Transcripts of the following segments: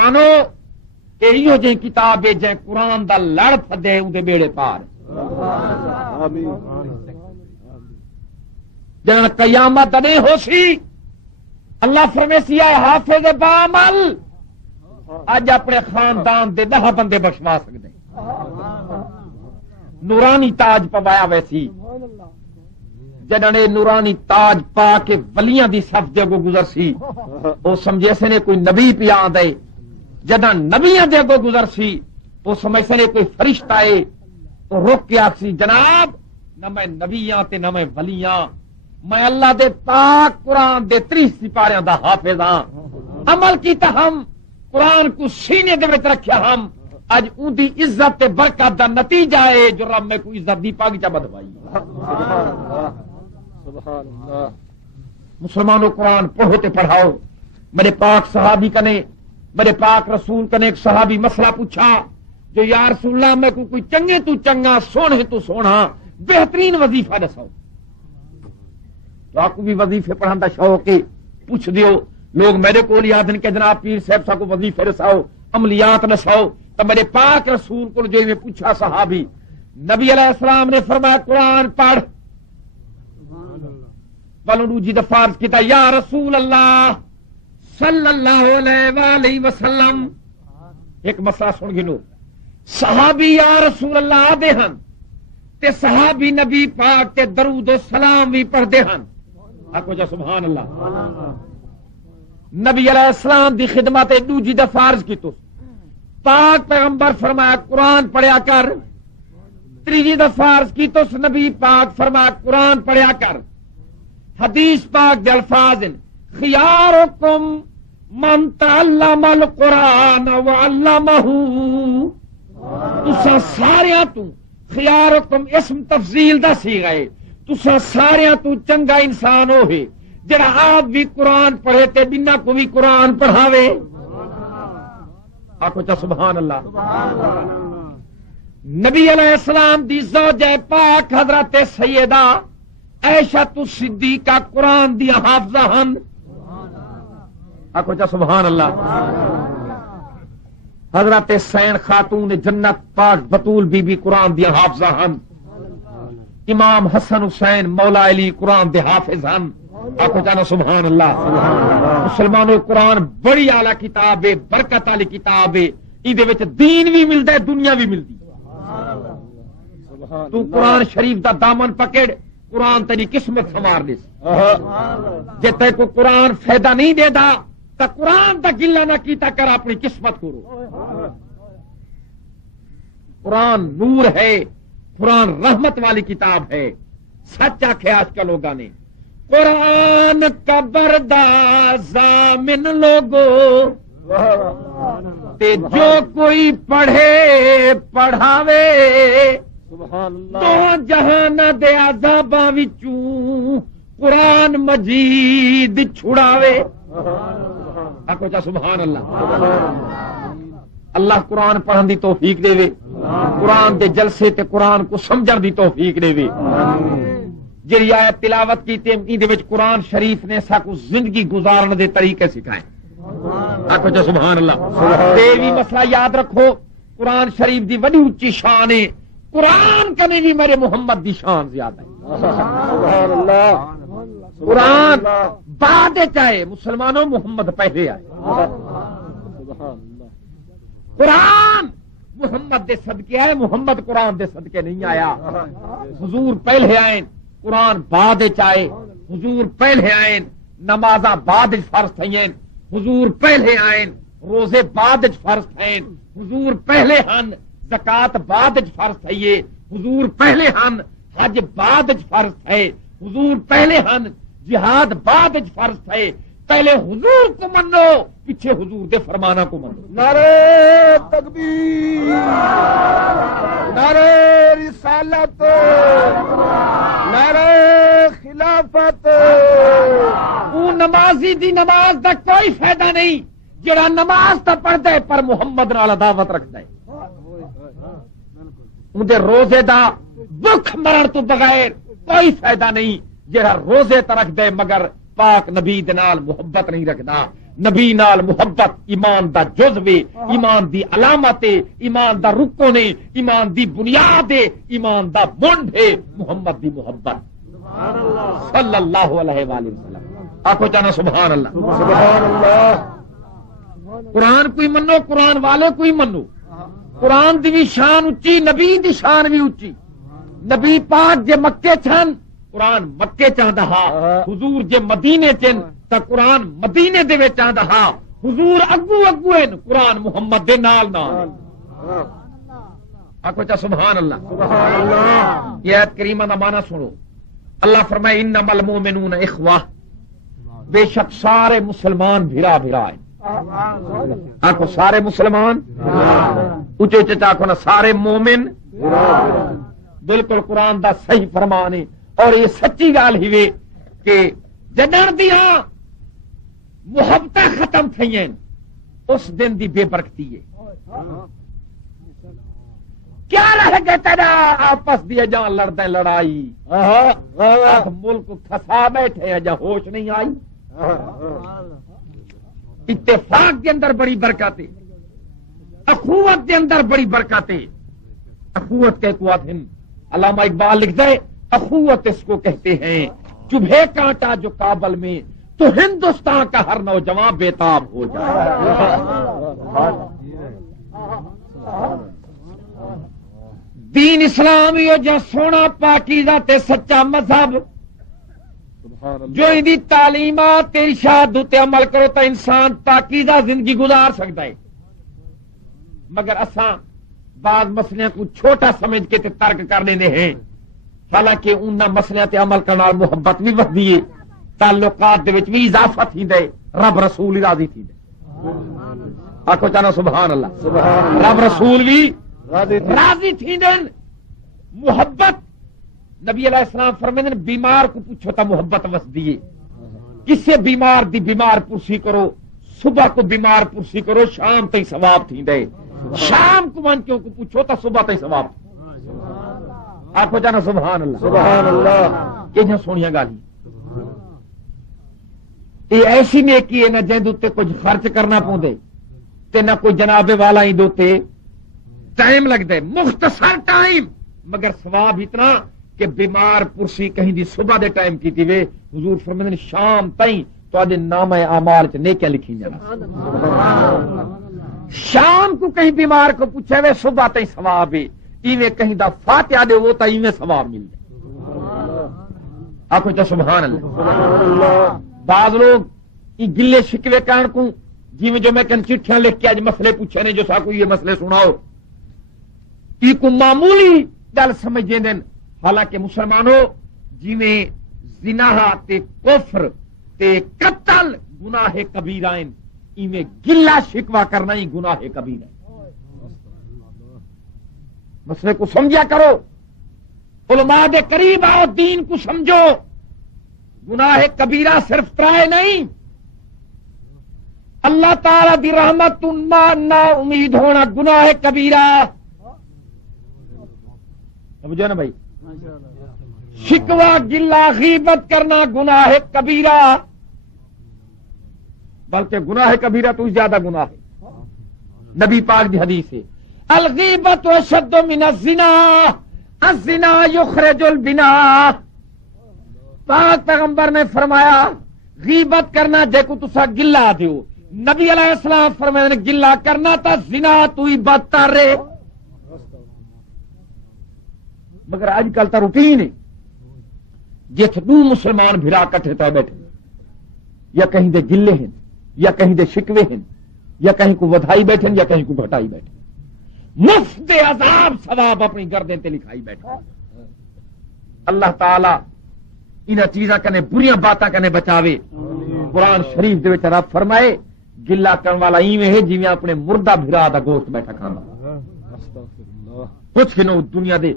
مسلمانوں ایو جی کتاب ہے جے قرآن دا لڑ پھدے اندے بیڑے پار جن قیامت نہیں ہو سی اللہ فرمیسی ہے حافظ بعمل اج اپنے خاندان دے 10 بندے بخشوا سکتے نورانی تاج پوایا ویسی جنہوں نے نورانی تاج پا کے ولیاں دی صف دے کو گزر سی وہ سمجھے سے نے کوئی نبی پیا دے جدہ نبیاں دے کو گزر سی وہ سمجھ سے نے کوئی فرشتہ ہے وہ رک کے آکسی جناب نہ میں نبیاں تے نہ میں ولیاں میں اللہ دے پاک قرآن دے 30 سپاریاں دا حافظ ہاں عمل کیتا ہم قرآن کو سینے دے وچ رکھیا ہم اج اون دی عزت تے برکت دا نتیجہ ہے جو رب میں کوئی عزت دی پاک چا بدوائی سبحان اللہ مسلمانوں قرآن پڑھو تے پڑھاؤ میرے پاک صحابی کنے میرے پاک رسول کنے ایک صحابی مسئلہ پوچھا جو یا رسول اللہ میں کوئی چنگے تو چنگا سونے تو سونا بہترین وظیفہ دساؤ تو آپ کو بھی وظیفے پڑھانا شوق ہے پوچھ دیو لوگ میرے کو یاد کہ جناب پیر صاحب صاحب کو وظیفے رساؤ عملیات نساؤ تو میرے پاک رسول کو جو میں پوچھا صحابی نبی علیہ السلام نے فرمایا قرآن پڑھ والوں جی فرض کیتا یا رسول اللہ صلی اللہ علیہ وآلہ وسلم ایک مسئلہ سن گنو صحابی یا رسول اللہ آدھے ہن تے صحابی نبی پاک تے درود و سلام بھی پڑھ دے ہن آکو جا سبحان اللہ نبی علیہ السلام دی خدمت دوجی دا فرض کی تو پاک پیغمبر فرمایا قرآن پڑھیا کر تریجی دا فرض کی تو نبی پاک فرمایا قرآن پڑھیا کر حدیث پاک دے الفاظ خیارکم من تعلم القرآن وعلمہ تسا ساریاں تو خیارکم اسم تفضیل دا سی گئے تسا ساریاں تو چنگا انسان ہوئے جڑا آپ بھی قرآن پڑھے تے بنا کو بھی قرآن پڑھاوے آکو چا سبحان اللہ نبی علیہ السلام دی زوجہ پاک حضرت سیدہ عائشہ صدیقہ قرآن دی حافظہ ہن آکو چا سبحان اللہ حضرت سین خاتون جنت پاک بطول بی بی قرآن دی حافظہ ہن امام حسن حسین مولا علی قرآن دے حافظ ہن آکو جانا سبحان اللہ مسلمانوں قرآن بڑی اعلی کتاب ہے برکت والی کتاب ہے ایدے وچ دین بھی ملتا ہے دنیا بھی ملتی تو قرآن شریف دا دامن پکڑ قرآن تیری قسمت سنوار دے جے تے کو قرآن فائدہ نہیں دے دا تا قرآن دا گلہ نہ کیتا کر اپنی قسمت کرو قرآن نور ہے قرآن رحمت والی کتاب ہے سچ آکھے آج کا لوگاں نے قرآن کا بردار ضامن لوگو تے جو کوئی پڑھے پڑھاوے تو جہان دے عذاباں وچوں قرآن مجید چھڑاوے آکو چا سبحان اللہ اللہ قرآن پڑھن دی توفیق دے وے قرآن دے جلسے تے قرآن کو سمجھن دی توفیق دے وے جی آیت تلاوت کی تے وچ قرآن شریف نے ساکو زندگی گزارنے دے طریقے سکھائے آکو چا سبحان اللہ تے بھی مسئلہ یاد رکھو قرآن شریف دی بڑی اونچی شان ہے قرآن کنے بھی میرے محمد دی شان زیادہ ہے سبحان اللہ قرآن بعد چاہے مسلمانوں محمد پہلے آئے قرآن محمد دے صدقے آئے محمد قرآن دے صدقے نہیں آیا حضور پہلے آئے قرآن بعد چاہے حضور پہلے آئے نمازاں بعد فرض تھیں حضور پہلے آئے روزے بعد فرض تھیں حضور پہلے ہن زکات بعد فرض تھئیے حضور پہلے ہن حج بعد فرض تھے حضور پہلے ہن جہاد بعد فرض تھے پہلے حضور کو منو پیچھے حضور دے فرمانا کو منو نعرہ تکبیر نعرہ رسالت نعرہ خلافت وہ نمازی دی نماز دا کوئی فائدہ نہیں جڑا نماز تا پڑھ دے پر محمد نال دعوت رکھ دے اندے روزے دا بھوک مرن تو بغیر کوئی فائدہ نہیں جڑا روزے تا رکھ دے مگر پاک نبی دے نال محبت نہیں رکھدا نبی نال محبت ایمان دا جزوے، ایمان دی علامت، ایمان دا رکن، ایمان دی بنیاد، ایمان دا منڈ ہے محمد دی محبت صلی اللہ علیہ وآلہ وسلم۔ آکو چانا سبحان اللہ۔ سبحان اللہ۔ قرآن کوئی منو، قرآن والے کوئی منو۔ قرآن دی بھی شان اچھی، نبی دی شان بھی اچھی۔ نبی پاک جے مکے چھن قرآن مکے چاہتا ہا، حضور جے مدینے چن تا قرآن مدینے دے وچ چاہتا ہا۔ حضور اگو اگو ہیں، قرآن محمد دے نال نال۔ آکو چا سبحان اللہ۔ سبحان اللہ۔ یہ آیت کریمہ دا معنی سنو۔ اللہ فرمائے انما المؤمنون اخوہ، بے شک سارے مسلمان بھرا بھرا ہیں۔ آکو سارے مسلمان، اچھے اچھے آکو نا سارے مومن۔ بالکل قرآن دا صحیح فرمان ہے، اور یہ سچی گال ہی وے کہ جدن دیا محبت ختم تھی اس دن دی بے برکتی ہے۔ کیا رہ گئے تیرا آپس دی جان لڑتے لڑائی، ملک کھسا بیٹھے جہاں ہوش نہیں آئی۔ اتفاق کے اندر بڑی برکت ہے، اخوت کے اندر بڑی برکت ہے۔ اخوت کے قوت ہیں، علامہ اقبال لکھتا ہے اخوت اس کو کہتے ہیں چبھے کانٹا جو کابل میں تو ہندوستان کا ہر نوجوان بےتاب ہو جائے۔ دین اسلامی جو سونا پاکیزہ تے سچا مذہب، جو اندی تعلیمات ارشاد تے عمل کرو تو انسان پاکیزہ زندگی گزار سکتا ہے۔ مگر اساں بعض مسئلے کو چھوٹا سمجھ کے تے ترک کر لینے ہیں، حالانکہ انہاں مسئلے تے عمل کرنا محبت بھی ودی ہے، تعلقات دے وچ بھی اضافہ تھی دے، رب رسول راضی تھی دے۔ آکو چانا سبحان اللہ۔ رب رسول بھی راضی تھی دن۔ محبت نبی علیہ السلام فرمائیں بیمار کو پوچھو تا محبت وس دیے، کسے بیمار دی بیمار پرسی کرو، صبح کو بیمار پرسی کرو، شام تھی ثواب تھی دے۔ شام کو من کیوں کو پوچھو تا صبح تھی ثواب۔ آکو جانا سبحان اللہ۔ سبحان اللہ۔ کہ جہاں سونیاں گالی یہ ایسی نیکی ہے نہ جہاں دوتے کچھ خرچ کرنا پوندے تے نہ کوئی جناب والا ہی دوتے ٹائم لگ دے، مختصر ٹائم مگر ثواب اتنا کہ بیمار پرسی کہیں دی صبح دے ٹائم کی تھی وے، حضور فرمائیں شام تائیں تو آدھے نامہ اعمال چ نیکیاں لکھی جانا۔ شام کو کہیں بیمار کو پوچھے وے صبح تائیں ثواب ہے، ایویں کہیں دا فاتحہ دے وہ تا ایویں ثواب مل جائے۔ آکو چا سبحان اللہ۔ بعض لوگ یہ گلے شکوے کان کو جی میں جو میں کن چٹھیاں لکھ کے آج مسئلے پوچھے نے جو سا کو یہ مسئلے سناؤ، یہ کو معمولی گل سمجھے دن، حالانکہ مسلمانوں جی میں زنا تے کفر تے قتل گناہ کبیرہ ہیں، ایویں گلا شکوا کرنا ہی گناہ کبیرہ ہے۔ مسئلے کو سمجھا کرو، علماء دے قریب آؤ، دین کو سمجھو۔ گناہ کبیرہ صرف ترائے نہیں، اللہ تعالی دی رحمت نا امید ہونا گناہ کبیرہ، سمجھو نا بھائی۔ شکوا گلا غیبت کرنا گناہ کبیرہ، بلکہ گناہ کبیرہ تو زیادہ گناہ ہے۔ نبی پاک دی حدیث ہے الغیبت اشد من الزنا، الزنا یخرج البنا۔ پاک پیغمبر نے فرمایا غیبت کرنا جے کو تسا گلا دیو، نبی علیہ السلام فرمائے گلا کرنا تا زنا تو ہی بدتر رہے۔ مگر آج کل تا روٹین ہے، جت دو مسلمان بھرا کٹھے تا بیٹھے، یا کہیں دے گلے ہیں، یا کہیں دے شکوے ہیں، یا کہیں کو ودھائی بیٹھے یا کہیں کو گھٹائی بیٹھے، مفت عذاب ثواب اپنی گردن تے لکھائی بیٹھے۔ اللہ تعالی انہاں چیزاں کنے بریاں باتاں کنے بچاوے۔ قرآن شریف دے وچ رب فرمائے گلا کرن والا ایویں ہے جویں اپنے مردہ بھرا دا گوشت بیٹھا کھاندا۔ کچھ نو دنیا دے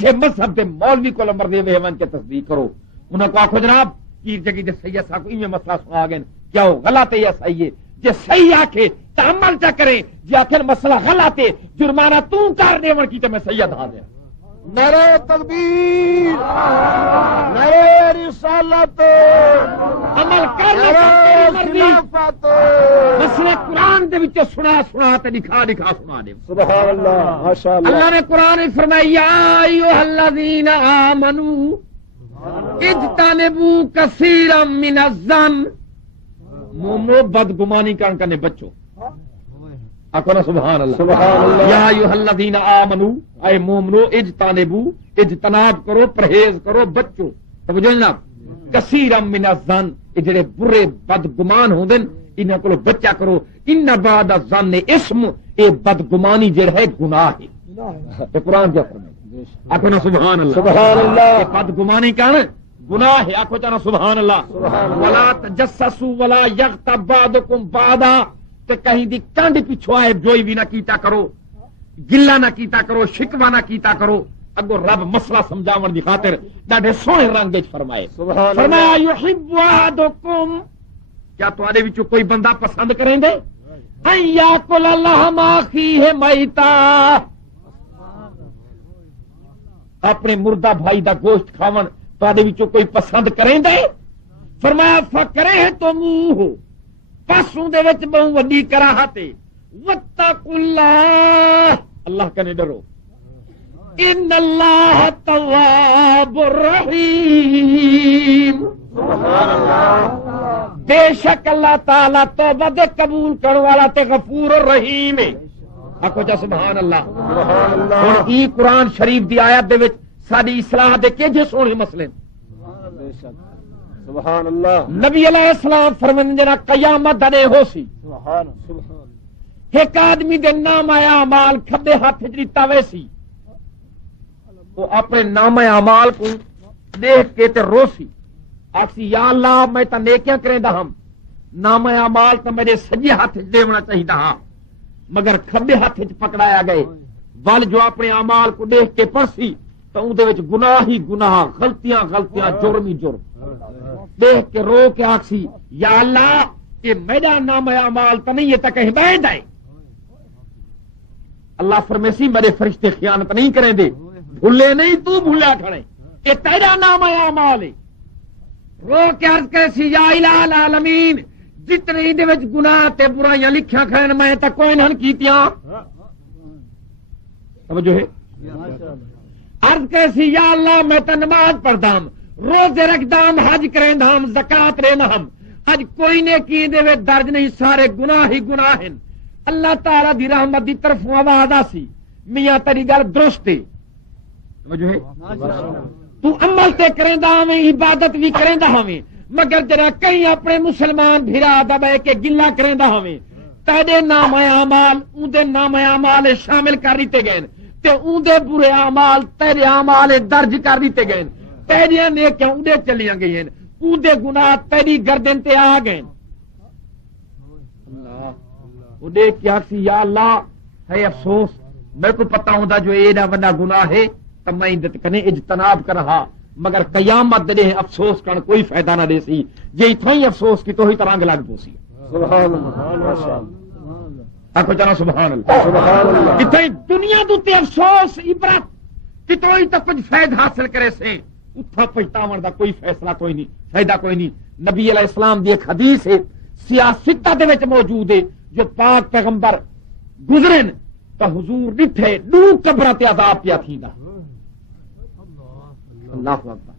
جے مذہب دے مولوی کو نمبر دے وہن کے تصدیق کرو، انہاں کو آکھو جناب پیر جگی دے سید صاحب کو ایویں مسئلہ سنا گئے، کیا ہو غلط ہے یا صحیح ہے؟ جے صحیح آکھے تے عمل چا کرے، جے آکھے مسئلہ غلط ہے جرمانہ تو کر دے ون کی تے میں سید ہا دیا۔ نعرہ تکبیر، نعرہ رسالت، عمل کر نعرہ خلافت۔ مسئلے قرآن دے وچ سنا تے دکھا سنا دے۔ سبحان اللہ، ماشاء اللہ۔ اللہ نے قرآن میں فرمایا یا ایھا الذین آمنوا اجتنبوا کثیرا من الظن، مومنو بدگمانی کرنے بچو۔ آکھو نا سبحان اللہ، سبحان اللہ۔ یا ایھا الذین آمنوا، اے مومنو اجتنبوا، اجتناب کرو، پرہیز کرو، بچو۔ توجہ جناب، کثیرا من الظن، یہ جڑے برے بدگمان ہوندے انہاں کولوں بچا کرو۔ ان بعد الظن اسم، اے بدگمانی جڑا ہے گناہ ہے۔ یہ قرآن کیا فرمائے؟ آکھو نا سبحان اللہ، سبحان اللہ۔ یہ بدگمانی کہنا گناہ ہے۔ آکھو چانا سبحان اللہ۔ ولا تجسسوا ولا یغتب بعضکم بعضا، کہ کہیں دی کنڈ پیچھو آئے جوئی بھی نہ کیتا کرو، گلا نہ کیتا کرو، شکوا نہ کیتا کرو۔ اگو رب مسئلہ سمجھاون دی خاطر ڈاڈے سونے رنگ وچ فرمائے، سبحان فرمایا یحب احدکم، کیا تواڈے وچوں کوئی بندہ پسند کریں دے ان یاکل لحم اخیہ میتا، اپنے مردہ بھائی دا گوشت کھاون تواڈے وچوں کوئی پسند کریں دے؟ فرمایا فکرہ تو منہ، پس اون دے وچ بہو وڈی کراہت ہے۔ واتقوا اللہ، اللہ کنے ڈرو، ان اللہ تواب الرحیم، بے شک اللہ تعالیٰ توبہ دے قبول کرنے والا تے غفور الرحیم ہے۔ آکھو جا سبحان اللہ۔ سبحان اللہ۔ ہن ای قرآن شریف دی آیت دے وچ ساری اصلاح دے کیجے سونے مسئلے۔ بے شک، سبحان اللہ۔ نبی علیہ السلام فرماندے نا قیامت دے ہو سی، سبحان ایک آدمی دے نام اعمال کھبے ہاتھ وچ دتا وے سی، وہ اپنے نام اعمال کو دیکھ کے تے روسی، آکسی یا اللہ میں تا نیکیاں کریندا ہم، نام اعمال تا میرے سجے ہاتھ وچ دیونا چاہیدا ہاں، مگر کھبے ہاتھ وچ پکڑایا گئے۔ ول جو اپنے اعمال کو دیکھ کے پرسی تو اون دے وچ گناہ ہی گناہ، غلطیاں جرم ہی جرم، دیکھ کے رو کے آکسی یا اللہ یہ میرا نام اعمال تا نہیں، یہ تا کہیں بعید ہے۔ اللہ فرمیسی میرے فرشتے خیانت نہیں کریں دے، بھولے نہیں تو بھولا کھڑے، یہ تیرا نام اعمال ہے۔ رو کے عرض کرے سی یا الہ العالمین، جتنے دے وچ گناہ تے برائیاں لکھیاں کھڑے میں تا کوئی نہ کیتیاں۔ سمجھو ہے، عرض کرے سی یا اللہ میں تا نماز پڑھدام، روزے رکھدام، حج کریندام، زکات لیندام، حج کوئی نے کی دے وچ درج نہیں، سارے گناہ ہی گناہ ہیں۔ اللہ تعالی دی رحمت دی طرف آواز آسی میاں تیری گل درست ہے، سمجھو ہے، تو عمل تے کریندا ہمیں، عبادت بھی کریندا ہمیں، مگر جرا کئی اپنے مسلمان بھرا دبے کے گلا کریندا ہمیں، تیرے نام اعمال اون دے نام اعمال شامل کر دیتے گئے تے اون دے برے اعمال تیرے اعمال درج کر دیتے گئے، تیریاں نیکیاں اون دے چلیاں گئی ہیں، اون دے گناہ تیری گردن تے آ گئے۔ وہ دیکھ کیا سی یا اللہ ہے افسوس، میرے کو پتا ہوندا جو ایڈا وڈا گناہ ہے تو میں اندت کنے اجتناب کر رہا، مگر قیامت دے افسوس کرن کوئی فائدہ نہ دے سی، جے اتھوں ہی افسوس کی تو ہی ترنگ لگ پوسی۔ سبحان اللہ، ماشاء اللہ۔ آکھو چانا سبحان اللہ۔ سبحان اللہ۔ کتنے دنیا دوتے افسوس عبرت کتوں ہی تو کچھ فائدہ حاصل کرے سے اتھا پچھتاون دا کوئی فیصلہ کوئی نہیں، فائدہ کوئی نہیں۔ نبی علیہ السلام دی ایک حدیث ہے سیاستہ دے وچ موجود ہے، جو پاک پیغمبر گزرن تو حضور ڈٹھے دو قبراں تے عذاب پیا تھیندا۔ اللہ اکبر،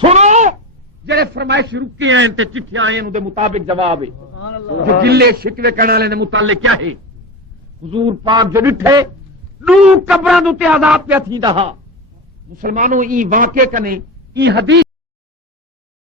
سنو جڑے فرمائش رکے ہیں تے چٹھیاں آئیں ان دے مطابق جواب ہے، جو گلے شکوے کرنے والے نے متعلق کیا ہے، حضور پاک جو ڈٹھے دو قبراں تے عذاب پیا تھیندا۔ مسلمانوں ای واقعے کنے ای حدیث